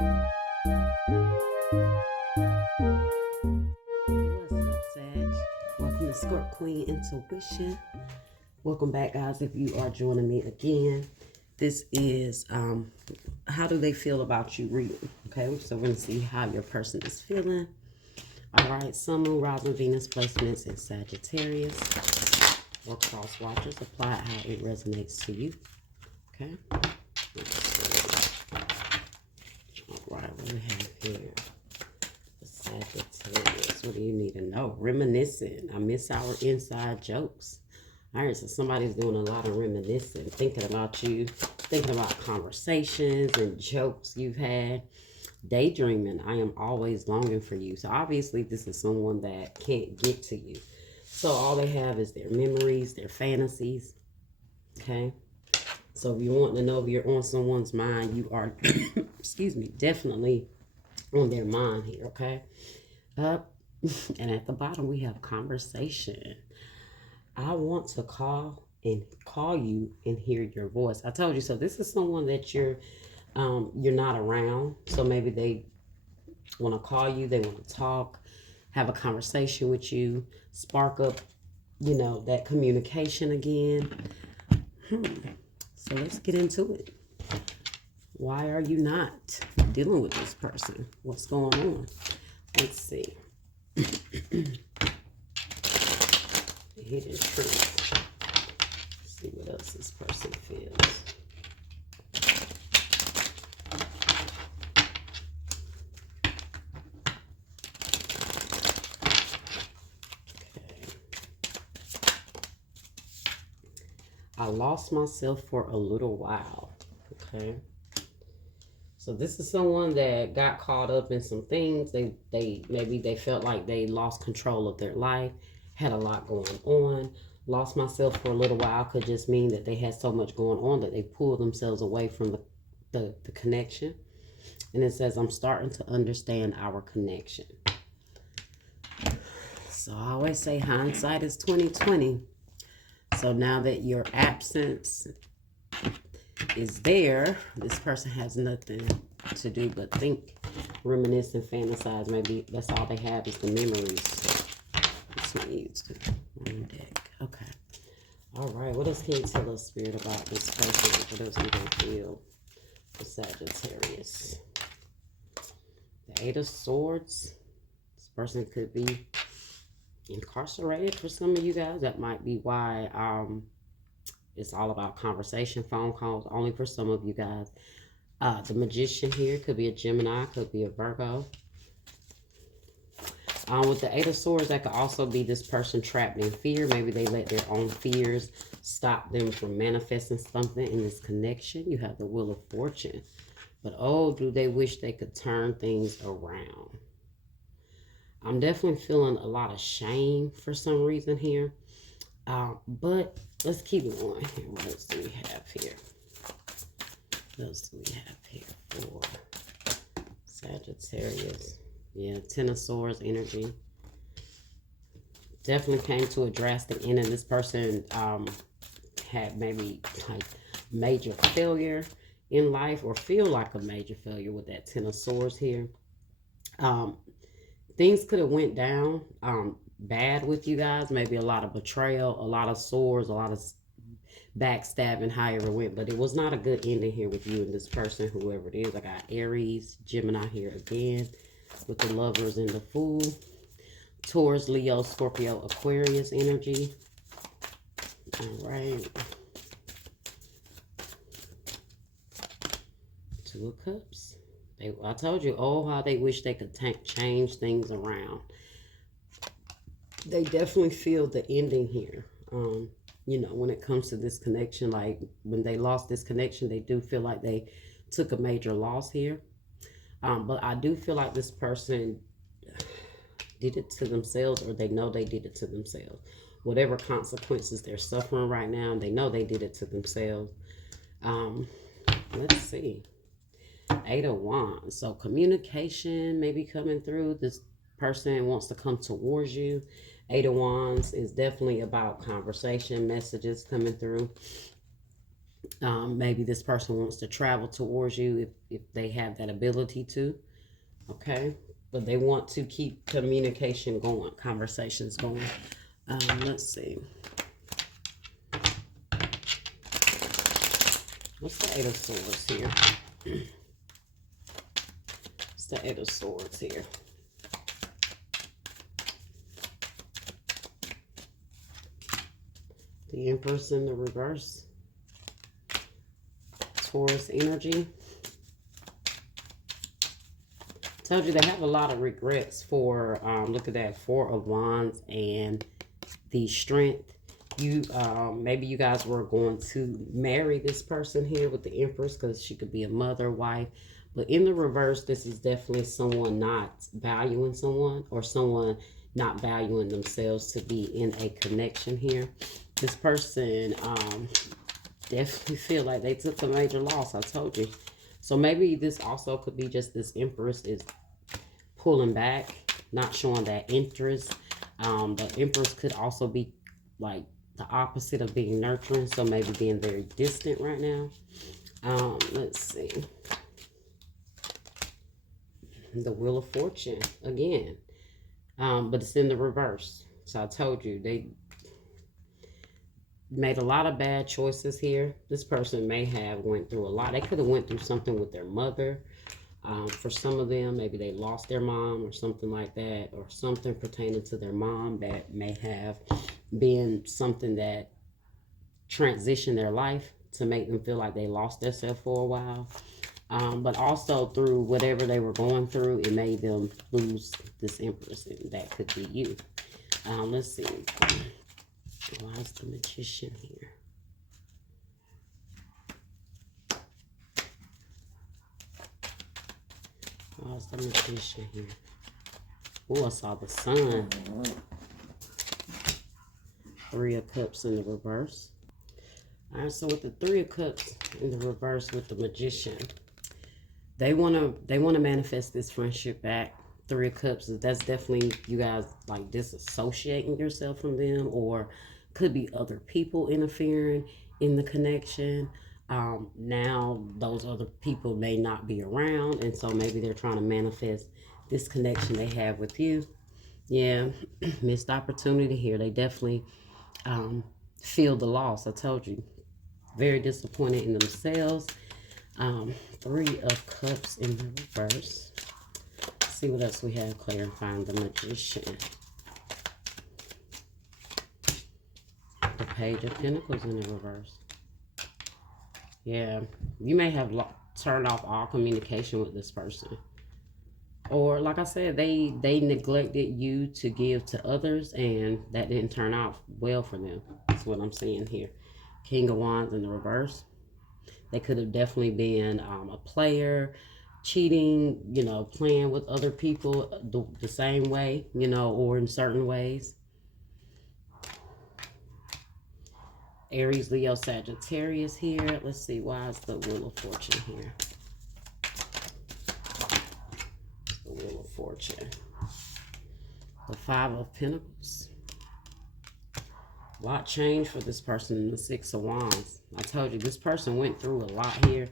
What's up, Sag? Welcome to Scorp Queen Intuition. Welcome back, guys, if you are joining me again. This is how do they feel about you reading. Okay, so we're going to see how your person is feeling. All right, Sun, Moon, Rising, Venus placements in Sagittarius or cross watchers. Apply it how it resonates to you. Okay. All right, what do we have here? The Sagittarius. What do you need to know? Reminiscing. I miss our inside jokes. All right, so somebody's doing a lot of reminiscing, thinking about you, thinking about conversations and jokes you've had. Daydreaming. I am always longing for you. So obviously this is someone that can't get to you. So all they have is their memories, their fantasies. Okay. So if you want to know if you're on someone's mind, you are, excuse me, definitely on their mind here. Okay. Up and at the bottom we have conversation. I want to call you and hear your voice. I told you. So this is someone that you're not around. So maybe they want to call you, they want to talk, have a conversation with you, spark up, that communication again. So let's get into it. Why are you not dealing with this person? What's going on? Let's see. Hidden truth. Let's see what else this person feels. I lost myself for a little while. Okay. So this is someone that got caught up in some things. Maybe they felt like they lost control of their life, had a lot going on. Lost myself for a little while could just mean that they had so much going on that they pulled themselves away from the connection. And it says, I'm starting to understand our connection. So I always say hindsight is 20/20. So now that your absence is there, this person has nothing to do but think, reminisce, and fantasize. Maybe that's all they have is the memories. This one needs to one deck. Okay. All right. What else can you tell us, Spirit, about this person? What else do they feel for Sagittarius? The Eight of Swords. This person could be incarcerated for some of you guys. That might be why it's all about conversation, phone calls, only for some of you guys. The Magician here could be a Gemini, could be a Virgo. With the Eight of Swords, that could also be this person trapped in fear. Maybe they let their own fears stop them from manifesting something in this connection. You have the Wheel of Fortune. But oh, do they wish they could turn things around. I'm definitely feeling a lot of shame for some reason here. But let's keep it going here. What else do we have here? What else do we have here for Sagittarius? Yeah, Ten of Swords energy. Definitely came to a drastic end, and this person had maybe like major failure in life, or feel like a major failure with that Ten of Swords here. Things could have went down bad with you guys. Maybe a lot of betrayal, a lot of swords, a lot of backstabbing, however it went. But it was not a good ending here with you and this person, whoever it is. I got Aries, Gemini here again with the Lovers and the Fool. Taurus, Leo, Scorpio, Aquarius energy. All right. Two of Cups. I told you, oh, how they wish they could change things around. They definitely feel the ending here. When it comes to this connection, like when they lost this connection, they do feel like they took a major loss here. But I do feel like this person did it to themselves, or they know they did it to themselves. Whatever consequences they're suffering right now, they know they did it to themselves. Let's see. Eight of Wands. So communication may be coming through. This person wants to come towards you. Eight of Wands is definitely about conversation, messages coming through. Maybe this person wants to travel towards you if they have that ability to. Okay. But they want to keep communication going, conversations going. Let's see. What's the Eight of Swords here? What's the Eight of Swords here? The Empress in the reverse. Taurus energy. Told you they have a lot of regrets for, look at that, Four of Wands and the Strength. You, maybe you guys were going to marry this person here with the Empress because she could be a mother, wife. But in the reverse, this is definitely someone not valuing someone or someone not valuing themselves to be in a connection here. This person definitely feel like they took a major loss, I told you. So maybe this also could be just this Empress is pulling back, not showing that interest. The Empress could also be like the opposite of being nurturing, so maybe being very distant right now. Let's see. The Wheel of Fortune again, but it's in the reverse. So I told you they made a lot of bad choices here. This person may have went through a lot. They could have went through something with their mother. For some of them, maybe they lost their mom or something like that, or something pertaining to their mom that may have been something that transitioned their life to make them feel like they lost themselves for a while. But also through whatever they were going through, it made them lose this Empress, and that could be you. Let's see. Why is the Magician here? Why is the Magician here? Oh, I saw the Sun. Three of Cups in the reverse. All right, so with the Three of Cups in the reverse with the Magician, they wanna manifest this friendship back. Three of Cups, that's definitely you guys like disassociating yourself from them, or could be other people interfering in the connection. Now those other people may not be around, and so maybe they're trying to manifest this connection they have with you. Yeah, missed opportunity here. They definitely feel the loss. I told you, very disappointed in themselves. Three of Cups in the reverse. Let's see what else we have clarifying the Magician. The Page of Pentacles in the reverse. Yeah, you may have turned off all communication with this person. Or like I said, they neglected you to give to others, and that didn't turn out well for them. That's what I'm seeing here. King of Wands in the reverse. They could have definitely been a player, cheating, you know, playing with other people the same way, you know, or in certain ways. Aries, Leo, Sagittarius here. Let's see, why is the Wheel of Fortune here? The Wheel of Fortune. The Five of Pentacles. A lot changed for this person in the Six of Wands. I told you, this person went through a lot here.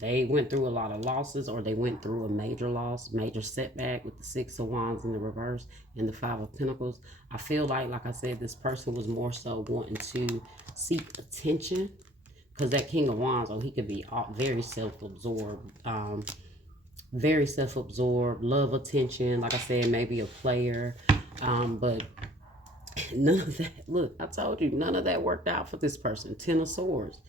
They went through a lot of losses, or they went through a major loss, major setback with the Six of Wands in the reverse and the Five of Pentacles. I feel like I said, this person was more so wanting to seek attention, because that King of Wands, he could be very self-absorbed, love attention. Like I said, maybe a player, but none of that, look, I told you, none of that worked out for this person. Ten of Swords.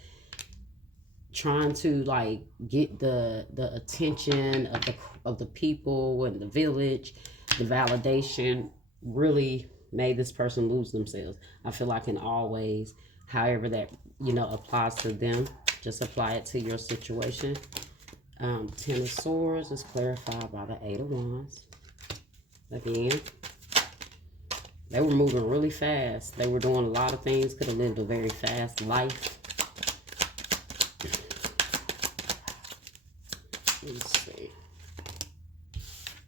Trying to like get the attention of the people and the village, the validation really made this person lose themselves. I feel like in all ways, however that, you know, applies to them, just apply it to your situation. Ten of Swords is clarified by the Eight of Wands. Again, they were moving really fast. They were doing a lot of things, could have lived a very fast life. Let's see.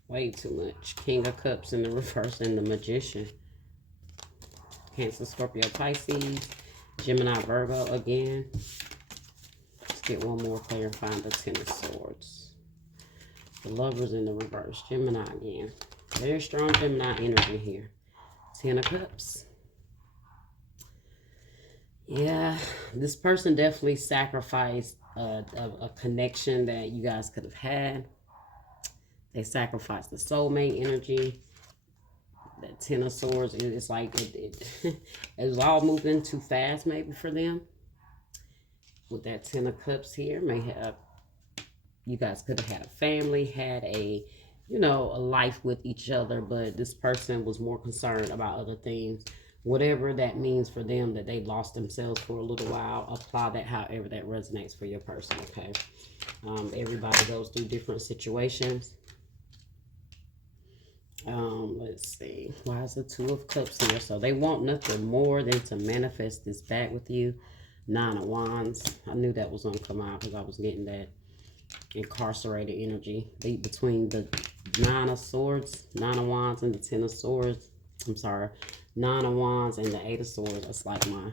Way too much. King of Cups in the reverse and the Magician. Cancer, Scorpio, Pisces. Gemini, Virgo again. Get one more player and find the Ten of Swords. The Lovers in the reverse. Gemini again. Very strong Gemini energy here. Ten of Cups. Yeah, this person definitely sacrificed a connection that you guys could have had. They sacrificed the soulmate energy. That Ten of Swords, it's like it was all moving too fast maybe for them. With that Ten of Cups here, may have, you guys could have had a family, had a, you know, a life with each other, but this person was more concerned about other things. Whatever that means for them, that they lost themselves for a little while, apply that however that resonates for your person, okay? Everybody goes through different situations. Let's see. Why is the Two of Cups here? So they want nothing more than to manifest this back with you. Nine of Wands. I knew that was going to come out because I was getting that incarcerated energy. Between the Nine of Swords, Nine of Wands, and the Ten of Swords. I'm sorry. Nine of Wands and the Eight of Swords. That's like my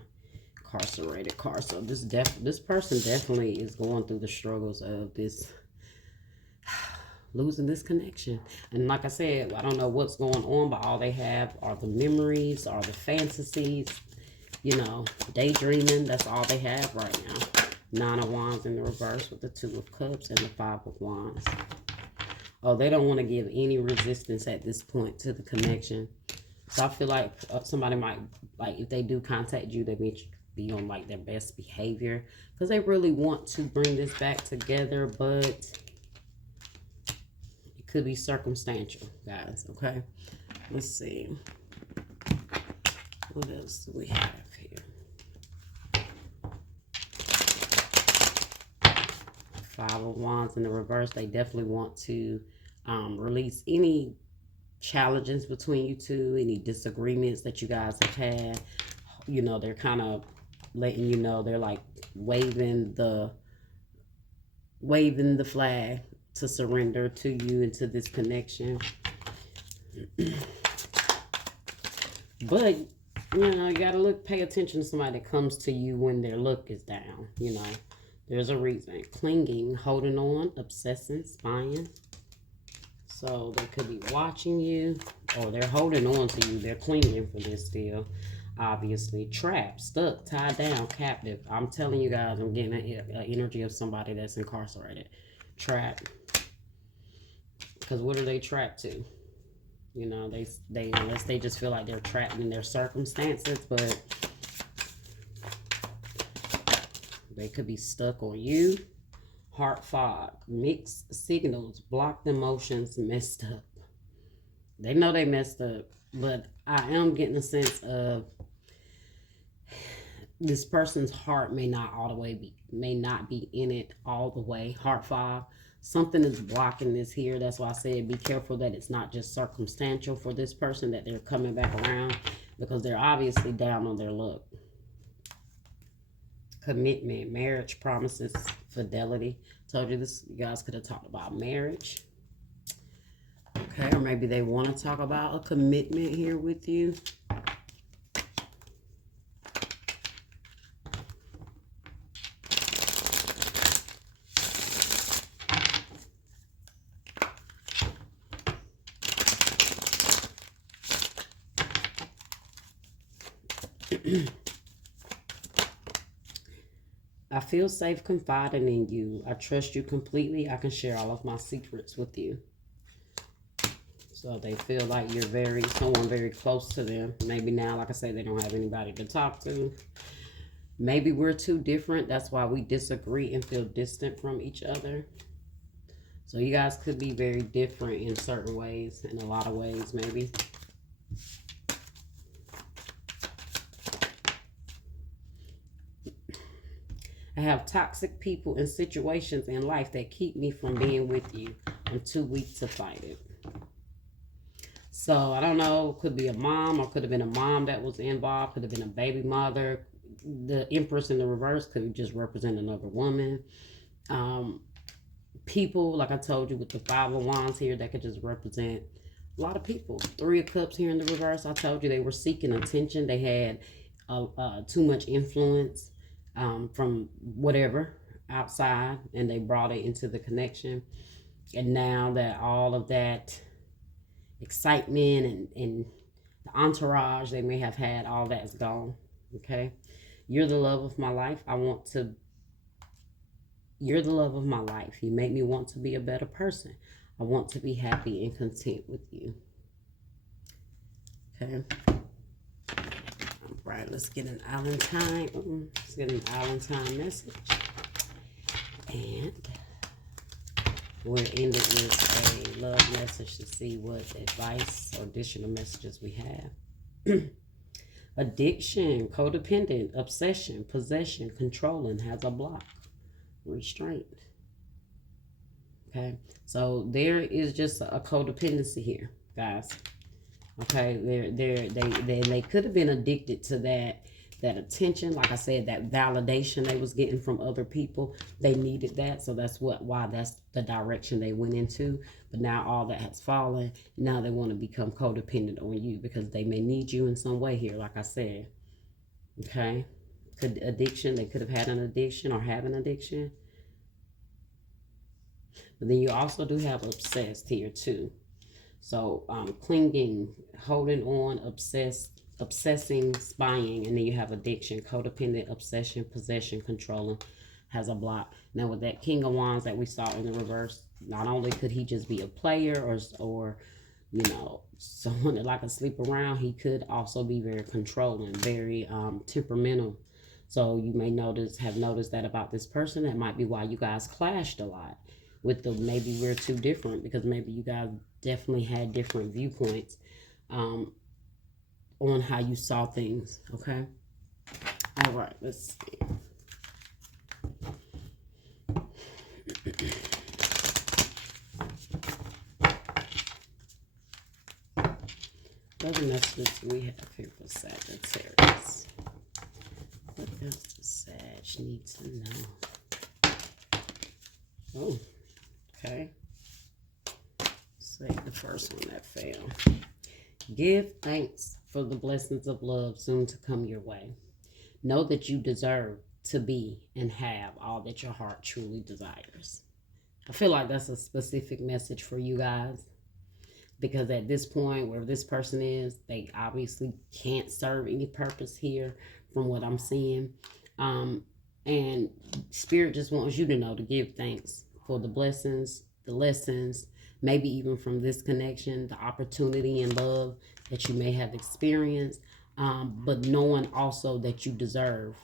incarcerated card. So this person definitely is going through the struggles of this, losing this connection. And like I said, I don't know what's going on, but all they have are the memories, are the fantasies, you know, daydreaming. That's all they have right now. Nine of Wands in the reverse with the Two of Cups and the Five of Wands. Oh, they don't want to give any resistance at this point to the connection. So I feel like somebody might, like, if they do contact you, they may be on like their best behavior because they really want to bring this back together, but it could be circumstantial, guys. Okay, let's see. What else do we have here? Five of Wands in the reverse. They definitely want to release any challenges between you two, any disagreements that you guys have had. You know, they're kind of letting you know, they're like waving the flag to surrender to you and to this connection. But you know, you gotta pay attention to somebody that comes to you when their look is down. You know, there's a reason. Clinging, holding on, obsessing, spying. So they could be watching you, or they're holding on to you. They're clinging for this still. Obviously, trapped, stuck, tied down, captive. I'm telling you guys, I'm getting an energy of somebody that's incarcerated, trapped. Because what are they trapped to? You know, they unless they just feel like they're trapped in their circumstances, but they could be stuck on you. Heart fog, mixed signals, blocked emotions, messed up. They know they messed up, but I am getting a sense of this person's heart may not be in it all the way. Heart fog. Something is blocking this here. That's why I said be careful that it's not just circumstantial for this person, that they're coming back around, because they're obviously down on their luck. Commitment, marriage, promises, fidelity. Told you this, you guys could have talked about marriage. Okay, or maybe they want to talk about a commitment here with you. I feel safe confiding in you. I trust you completely. I can share all of my secrets with you. So they feel like you're someone very close to them. Maybe now, like I say, they don't have anybody to talk to. Maybe we're too different. That's why we disagree and feel distant from each other. So you guys could be very different in certain ways, in a lot of ways, maybe. I have toxic people and situations in life that keep me from being with you. I'm too weak to fight it. So I don't know, could be a mom, or could have been a mom that was involved, could have been a baby mother. The Empress in the reverse could just represent another woman. People, like I told you with the Five of Wands here, that could just represent a lot of people. Three of Cups here in the reverse. I told you they were seeking attention. They had too much influence from whatever. outside and they brought it into the connection. And now that all of that excitement and the entourage they may have had, all that's gone. Okay. You're the love of my life. You're the love of my life. You make me want to be a better person. I want to be happy and content with you. Okay. All right, let's get an Valentine. Let's get an Valentine message. And we'll end it with a love message to see what advice or additional messages we have. Addiction, codependent, obsession, possession, controlling has a block. Restraint. Okay, so there is just a codependency here, guys. Okay, they could have been addicted to that attention, like I said, that validation they was getting from other people. They needed that, so that's why that's the direction they went into. But now all that has fallen. Now they want to become codependent on you because they may need you in some way here, like I said. Okay, addiction. They could have had an addiction or have an addiction. But then you also do have obsessed here too. So clinging, holding on, obsessing, spying, and then you have addiction, codependent, obsession, possession, controlling has a block. Now with that King of Wands that we saw in the reverse, not only could he just be a player or you know, someone that like to sleep around, he could also be very controlling, very temperamental. So you may have noticed that about this person. That might be why you guys clashed a lot. With maybe we're too different, because maybe you guys definitely had different viewpoints on how you saw things. Okay. All right. Let's see. What other messages do we have here for Sagittarius? What does the Sag need to know? Oh, okay. Say the first one that failed. Give thanks for the blessings of love soon to come your way. Know that you deserve to be and have all that your heart truly desires. I feel like that's a specific message for you guys. Because at this point, where this person is, they obviously can't serve any purpose here from what I'm seeing. And Spirit just wants you to know to give thanks for the blessings, the lessons, maybe even from this connection, the opportunity and love that you may have experienced, but knowing also that you deserve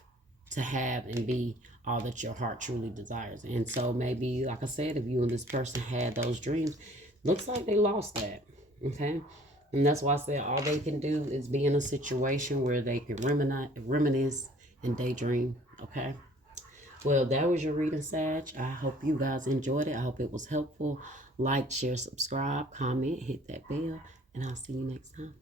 to have and be all that your heart truly desires. And so maybe, like I said, if you and this person had those dreams, looks like they lost that. Okay. And that's why I said all they can do is be in a situation where they can reminisce and daydream. Okay. Well, that was your reading, Sag. I hope you guys enjoyed it. I hope it was helpful. Like, share, subscribe, comment, hit that bell, and I'll see you next time.